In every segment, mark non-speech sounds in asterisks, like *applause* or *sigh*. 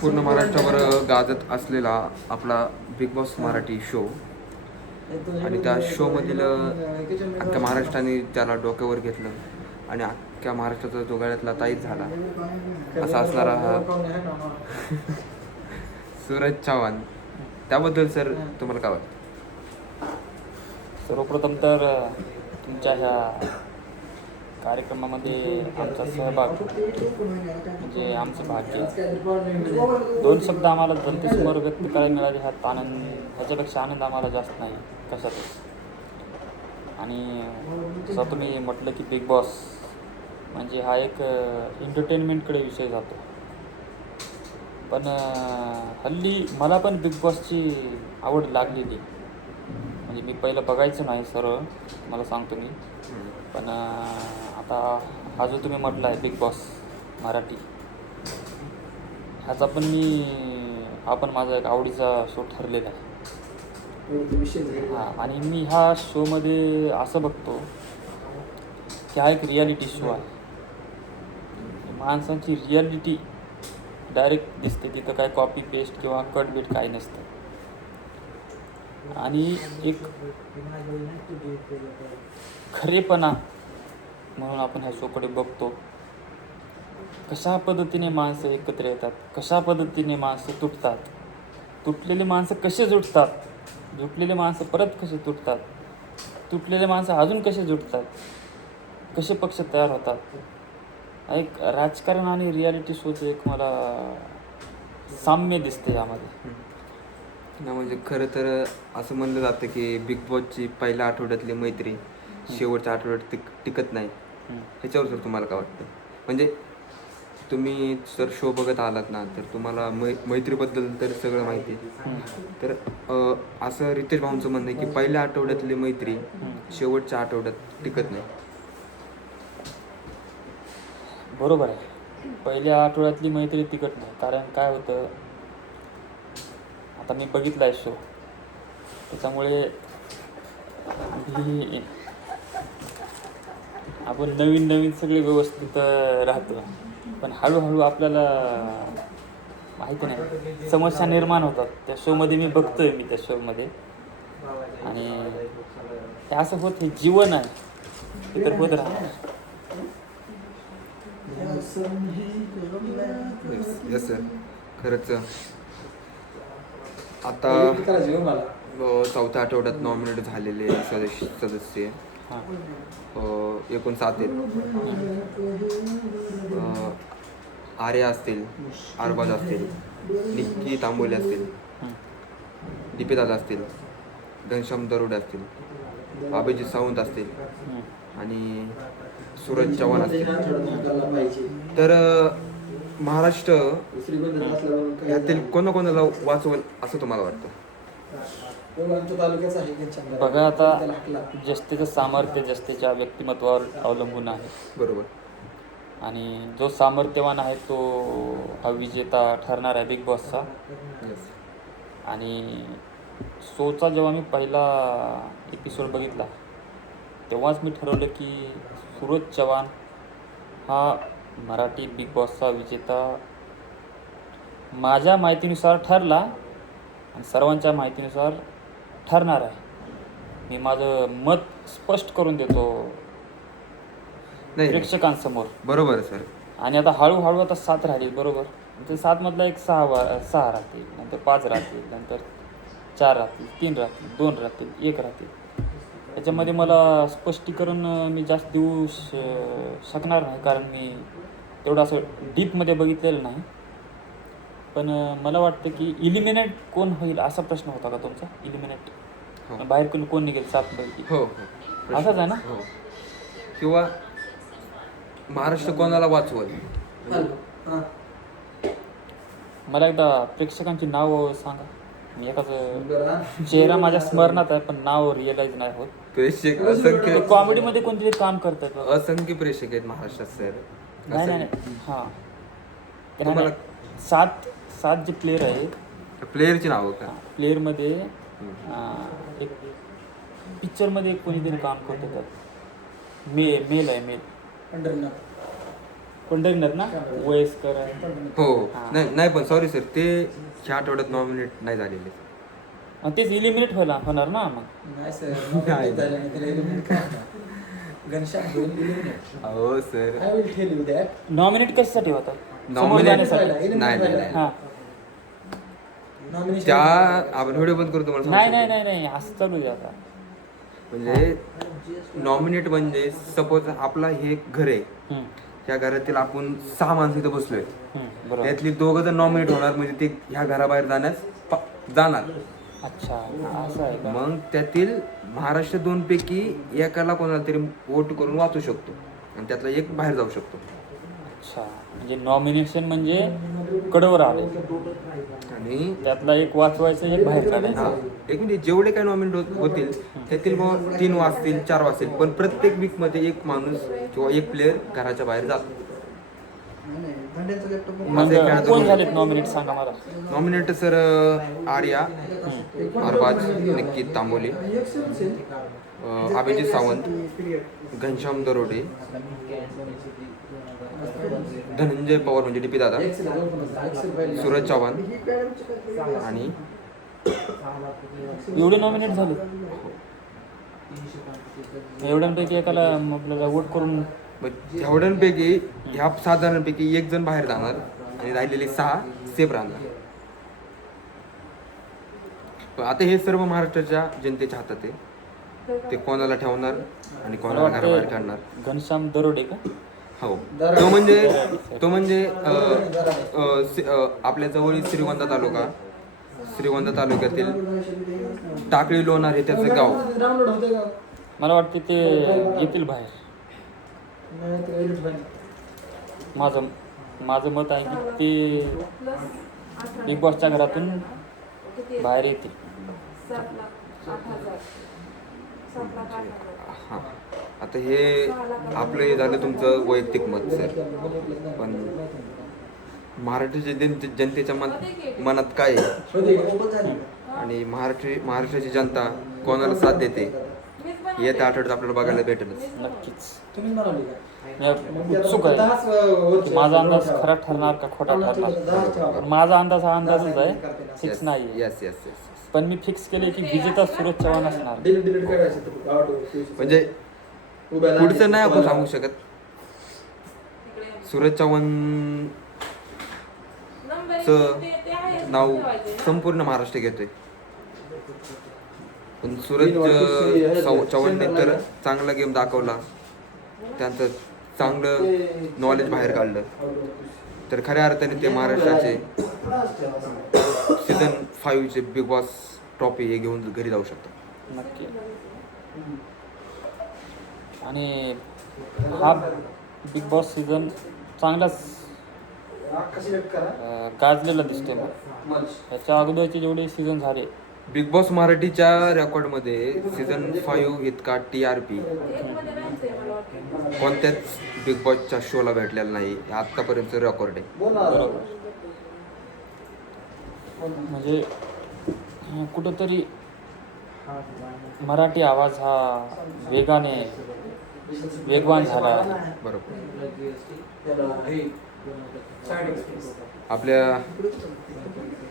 पूर्ण महाराष्ट्रावर गाजत असलेला आपला बिग बॉस मराठी शो आणि त्या शोमधील अख्ख्या महाराष्ट्राने त्याला डोक्यावर घेतलं. आणि अख्ख्या महाराष्ट्राचा जो गळ्यातला ताईच झाला असा असणारा हा *laughs* सूरज चव्हाण. त्याबद्दल सर तुम्हाला काय वाटतं? सर्वप्रथम तर तुमच्या ह्या कार्यक्रमामध्ये आमचा सहभाग म्हणजे आमचं भाग्य. दोन शब्द आम्हाला जनतेसमोर व्यक्त करायला मिळाले ह्यात आनंद ह्याच्यापेक्षा आनंद आम्हाला जास्त नाही कशातच. आणि जसं तुम्ही म्हटलं की बिग बॉस म्हणजे हा एक एंटरटेनमेंटकडे विषय जातो. पण हल्ली मला पण बिग बॉसची आवड लागलेली. म्हणजे मी पहिलं बघायचं नाही सरळ मला सांगतो मी. पण आता हा जो तुम्ही म्हटला आहे बिग बॉस मराठी. ह्याचा पण मी हा पण माझा एक आवडीचा शो ठरलेला आहे. हां आणि मी ह्या शोमध्ये असं बघतो की हा एक रियालिटी शो आहे. माणसांची रियालिटी डायरेक्ट दिसते तिथं काय कॉपी पेस्ट किंवा कट बीट काही नसतं. आणि एक खरेपणा म्हणून आपण ह्या शोकडे बघतो. कशा पद्धतीने माणसं एकत्र येतात? कशा पद्धतीने माणसं तुटतात? तुटलेली माणसं कसे जुटतात? जुटलेली माणसं परत कसे तुटतात? तुटलेले माणसं अजून कसे जुटतात? कसे पक्ष तयार होतात? एक राजकारण आणि रियालिटी शोचं एक मला साम्य दिसते यामध्ये. ना म्हणजे खरं तर असं म्हणलं जातं की बिग बॉसची पहिल्या आठवड्यातली मैत्री शेवटच्या आठवड्यात टिक टिकत नाही. ह्याच्यावर सर तुम्हाला काय वाटतं? म्हणजे तुम्ही जर शो बघत आलात ना तर तुम्हाला मै मैत्रीबद्दल तर सगळं माहिती आहे. तर अ, असं रितेश भाऊंचं म्हणणं आहे की पहिल्या आठवड्यातली मैत्री. शेवटच्या आठवड्यात टिकत नाही. बरोबर आहे. पहिल्या आठवड्यातली मैत्री तिकट नाही. कारण काय होतं आता मी बघितला आहे शो त्याच्यामुळे आपण नवीन नवीन सगळे व्यवस्थित राहतो. पण हळूहळू आपल्याला माहिती नाही. समस्या निर्माण होतात. त्या शोमध्ये मी बघतोय मी त्या शोमध्ये आणि हे असं होत हे जीवन आहे. ते तर होत राहणार. येस सर खरंच. आता चौथ्या आठवड्यात नॉमिनेट झालेले सदस्य सदस्य. हां एकूण सात आहेत आर्या असतील आरबाज असतील निक्की तांबोले असतील हं. असतील घनश्याम दरोडे असतील अभिजित सावंत असतील आणि सूरज चव्हाण असतील तर महाराष्ट्र यातील कोणाकोणाला वाचवल असं तुम्हाला वाटतं बघा आता जस्तेचं सामर्थ्य जस्तेच्या व्यक्तिमत्वावर अवलंबून आहे. बरोबर. आणि जो सामर्थ्यवान आहे तो हा विजेता ठरणार आहे बिग बॉसचा आणि शोचा जेव्हा मी पहिला एपिसोड बघितला तेव्हाच मी ठरवलं की सूरज चव्हाण हा मराठी बिग बॉसचा विजेता माझ्या माहितीनुसार ठरला आणि सर्वांच्या माहितीनुसार ठरणार आहे. मी माझं मत स्पष्ट करून देतो नाही. प्रेक्षकांसमोर. बरोबर आहे सर. आणि आता हळूहळू आता सात राहिली बरोबर? तर सातमधला एक सहा वा सहा राहतील नंतर पाच राहतील नंतर चार राहतील तीन राहतील दोन राहतील एक राहतील. याच्यामध्ये मला स्पष्टीकरण अं, मी जास्त देऊ श शकणार नाही कारण मी तेवढं असं डीपमध्ये बघितलेलं नाही. पण मला वाटतं की इलिमिनेट कोण होईल असा प्रश्न होता का तुमचा? हो. इलिमिनेट बाहेर कोण कोण निघेल सातपैकी हो हो. असंच आहे ना? हो. किंवा महाराष्ट्र कोणाला वाचवल? मला एकदा प्रेक्षकांची नाव सांगा. मी एकाच चेहरा माझ्या स्मरणात आहे पण नाव रिअलाइज नाही होत. प्रेक्षक असंख्य कॉमेडीमध्ये कोणते काम करतात. असंख्य प्रेक्षक आहेत महाराष्ट्रात सर. नाही नाही नाही. हां. तुम्हाला-. सात सात जे प्लेअर आहे प्लेअरची नावं का प्लेअरमध्ये एक पिक्चरमध्ये एक कोणीतरी काम करत होतात मे मेल आहे मेल. पंढरीनाथ. ना? वयस्कर आहे. हो. हा. नाही नाही पण सॉरी सर ते ह्या आठवड्यात नॉमिनेट नाही झालेले. आणि तेच इलिमिनेट व्हायला होणार ना मग? नाही सर eliminate *laughs* झालं नाही, त्याला eliminate काय? घनश्याम eliminate. हो sir I will tell you that. Nominate कशासाठी होतात समोर Nominate- जाण्यासाठी Eliminate नाही. हा. त्या. आपण व्हिडिओ बंद करतो मला नाही सांगतो. नाही नाही नाही असं चालू आहे आता. म्हणजे नॉमिनेट म्हणजे सपोज आपला हे एक घर आहे. हम्म, त्या घरातील आपण सहा माणसं इथं बसलोय. हम्म, बरोबर. त्यातली दोघं जर नॉमिनेट होणार म्हणजे ते ह्या घराबाहेर जाण्यास प- जाणार. अच्छा असं आहे का? मग त्यातील महाराष्ट्र दोन पैकी एकाला कोणाला तरी वोट करून वाचू शकतो. आणि त्यातला एक बाहेर जाऊ शकतो. अच्छा म्हणजे नॉमिनेशन म्हणजे कडवर आले. आणि त्यातला एक वाचवायचं एक बाहेर हा काढायचं एक म्हणजे जेवढे काही नॉमिनेट होतील त्यातील मग तीन वाचतील चार वाचतील पण प्रत्येक वीकमध्ये एक माणूस किंवा एक प्लेअर घराच्या बाहेर जातो. मग खेळाचं कोण. झालेत नॉमिनेट सांगा मला नॉमिनेट सर आर्या अरबाज निकित तांबोली. अं, अभिजित सावंत. घनश्याम दरोडे धनंजय पवार म्हणजे डीपी दादा. एक series पाहिजे. सूरज चव्हाण. आणि एवढे नॉमिनेट झाले. एवढ्यांपैकी एकाला आपल्याला वोट करून एवढ्यांपैकी ह्या सात जणांपैकी एक जण बाहेर जाणार आणि राहिलेले सहा सेफ राहणार. आता हे सर्व महाराष्ट्राच्या जनतेच्या हातात आहे. ते कोणाला ठेवणार आणि कोणाला घराबाहेर काढणार? घनश्याम दरोडे का? हो. तो म्हणजे तो म्हणजे सि- अं, आपल्या जवळील श्रीगोंदा तालुका. श्रीगोंदा तालुक्यातील टाकळी लोणार हे त्याचं गाव? मला वाटते ते येतील बाहेर. ते. माझं माझं मत आहे की ते बिग बॉसच्या घरातून बाहेर येतील. हां. आता हे आपलं हे झालं तुमचं वैयक्तिक मत सर पण महाराष्ट्राच्या जनते जनतेच्या मत मनात काय आहे? आणि महाराष्ट्र महाराष्ट्राची जनता कोणाला साथ देते? येत्या आठवड्यात आपल्याला बघायला भेटेलच. नक्कीच. तुम्हीच म्हणाले का? मी उत्सुक आहे. दहाच, अं, वरचे- की माझा अंदाज खरा ठरणार का खोटा ठरणार? पण माझा अंदाज हा अंदाजच आहे. फिक्स नाही यस यस यस पण मी फिक्स केले की विजेता सूरज चव्हाण असणार. करायचं. म्हणजे पुढचं नाही आपण सांगू शकत. सूरज चव्हाण चं नाव संपूर्ण महाराष्ट्र घेतोय. पण सूरज चव्हाणने तर चांगला गेम दाखवला. त्यांचं चांगलं नॉलेज बाहेर काढलं. तर खऱ्या अर्थाने ते महाराष्ट्राचे सीझन फाईव्हचे बिग बॉस ट्रॉफी हे घेऊन घरी जाऊ शकतात. नक्की. आणि हा बिग बॉस सीझन चांगलाच गाजलेला दिसतोय मला Merge. याच्या अगोदरचे जेवढे सीझन झाले बिग बॉस मराठीच्या रेकॉर्डमध्ये सीझन फाईव्ह इतका टी आर पी कोणत्याच बिग बॉसच्या शोला भेटलेला नाही हे आत्तापर्यंत रेकॉर्ड आहे. बरोबर म्हणजे कुठंतरी मराठी आवाज हा वेगाने वेगवान झाला. बरोबर. आपल्या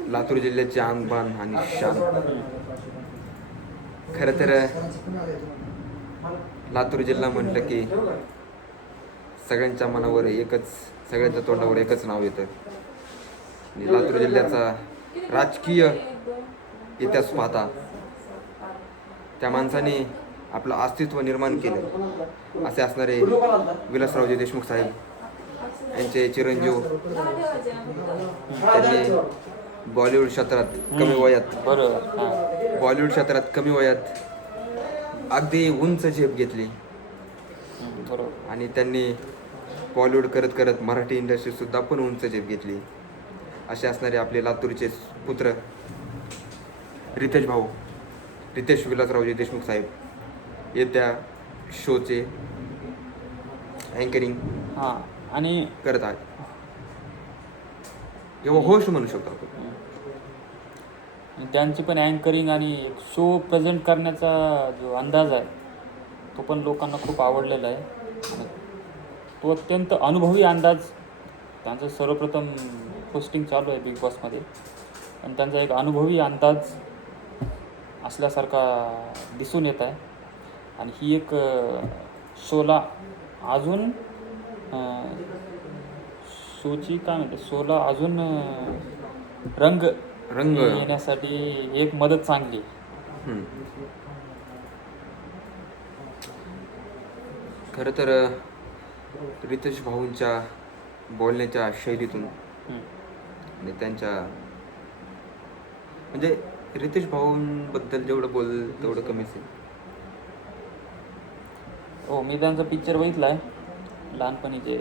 लातूर जिल्ह्याचे आणबाण आणि शान. खरं तर लातूर जिल्हा म्हटलं की सगळ्यांच्या मनावर एकच सगळ्यांच्या तोंडावर एकच नाव येतं. आणि लातूर जिल्ह्याचा राजकीय इतिहास पाहता त्या माणसाने आपलं अस्तित्व निर्माण केलं. असे असणारे विलासरावजी देशमुख साहेब यांचे चिरंजीव त्यांनी बॉलिवूड क्षेत्रात कमी वयात बरोबर बॉलिवूड क्षेत्रात कमी वयात अगदी उंच झेप घेतली. आणि त्यांनी बॉलिवूड करत करत मराठी इंडस्ट्रीत सुद्धा पण उंच झेप घेतली. असे असणारे आपले लातूरचे पुत्र रितेश भाऊ रितेश विलासरावजी देशमुख साहेब. येत्या शोचे अँकरिंग हां आणि करत आहेत. किंवा होस्ट म्हणू शकतो आपण. त्यांची पण अँकरिंग आणि शो प्रेझेंट करण्याचा जो अंदाज आहे तो पण लोकांना खूप आवडलेला आहे. आणि तो अत्यंत अनुभवी अंदाज त्यांचं सर्वप्रथम पोस्टिंग चालू आहे बिग बॉसमध्ये आणि त्यांचा एक अनुभवी अंदाज असल्यासारखा दिसून येत आहे. आणि ही एक शोला अजून अ, शोची काय म्हणते शोला अजून रंग रंग येण्यासाठी एक मदत चांगली. खरं तर रितेश भाऊंच्या बोलण्याच्या शैलीतून. आणि त्यांच्या म्हणजे रितेश भाऊंबद्दल जेवढं बोल तेवढं कमीच आहे हो मी त्यांचा पिक्चर बघितला आहे लहानपणीचे.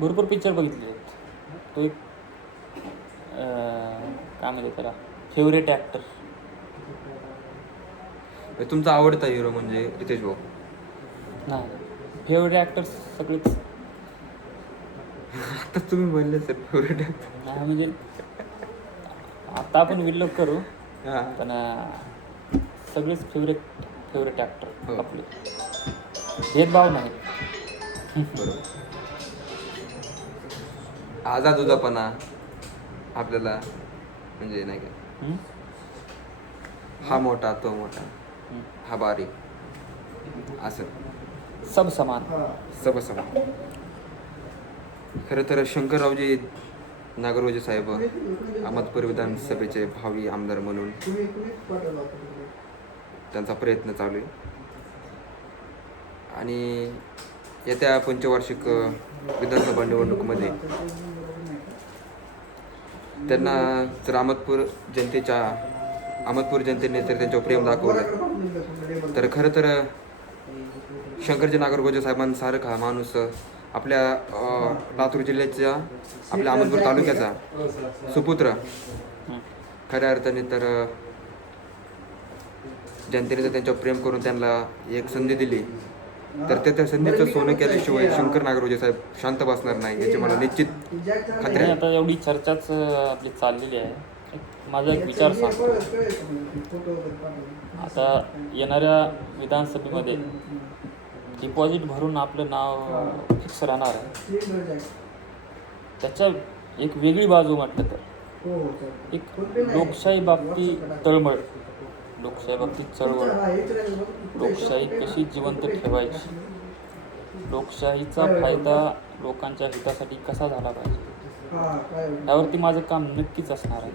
भरपूर पिक्चर बघितले आहेत. तो एक काय म्हणते त्याला? फेवरेट ॲक्टर म्हणजे तुमचा आवडता हिरो म्हणजे रितेश भाऊ? नाही. फेवरेट ॲक्टर सगळेच. आता तुम्ही म्हणले सर फेवरेट नाही म्हणजे आता आपण विल्लोक करू. हां. पण सगळेच फेवरेट फेवरेट. ॲक्टर आपले. भेदभाव नाही. बरोबर. आझाद उदापणा आपल्याला म्हणजे नाही का? हा मोठा तो मोठा. हा बारीक असं. सब समान सब समान खरं तर शंकररावजी नागरवजे साहेब अहमदपूर विधानसभेचे भावी आमदार म्हणून त्यांचा प्रयत्न चालू आहे. आणि येत्या पंचवार्षिक विधानसभा निवडणुकीमध्ये त्यांना जर अहमदपूर जनतेच्या अहमदपूर जनतेने जर त्यांच्यावर प्रेम दाखवलं तर खरं तर शंकरजी नागरगोजे साहेबांसारखा माणूस आपल्या लातूर जिल्ह्याच्या आपल्या अहमदपूर तालुक्याचा सुपुत्र. खऱ्या अर्थाने तर जनतेने जर त्यांच्यावर प्रेम करून त्यांना एक संधी दिली. तर त्या त्या संधीचं सोनं केल्याशिवाय शंकर नागरोजे साहेब शांत बसणार नाही याची मला निश्चित खात्री आहे. आता एवढी चर्चाच अं, आपली चाललेली आहे. एक माझा एक विचार सांगतो. आता येणाऱ्या विधानसभेमध्ये डिपॉझिट भरून आपलं नाव फिक्स राहणार आहे. त्याच्या एक वेगळी बाजू म्हटलं तर. एक लोकशाही बाबती तळमळ. लोकशाही बाबतीत चळवळ. लोकशाही कशी जिवंत ठेवायची? लोकशाहीचा फायदा लोकांच्या हितासाठी कसा झाला पाहिजे? यावरती माझं काम नक्कीच असणार आहे.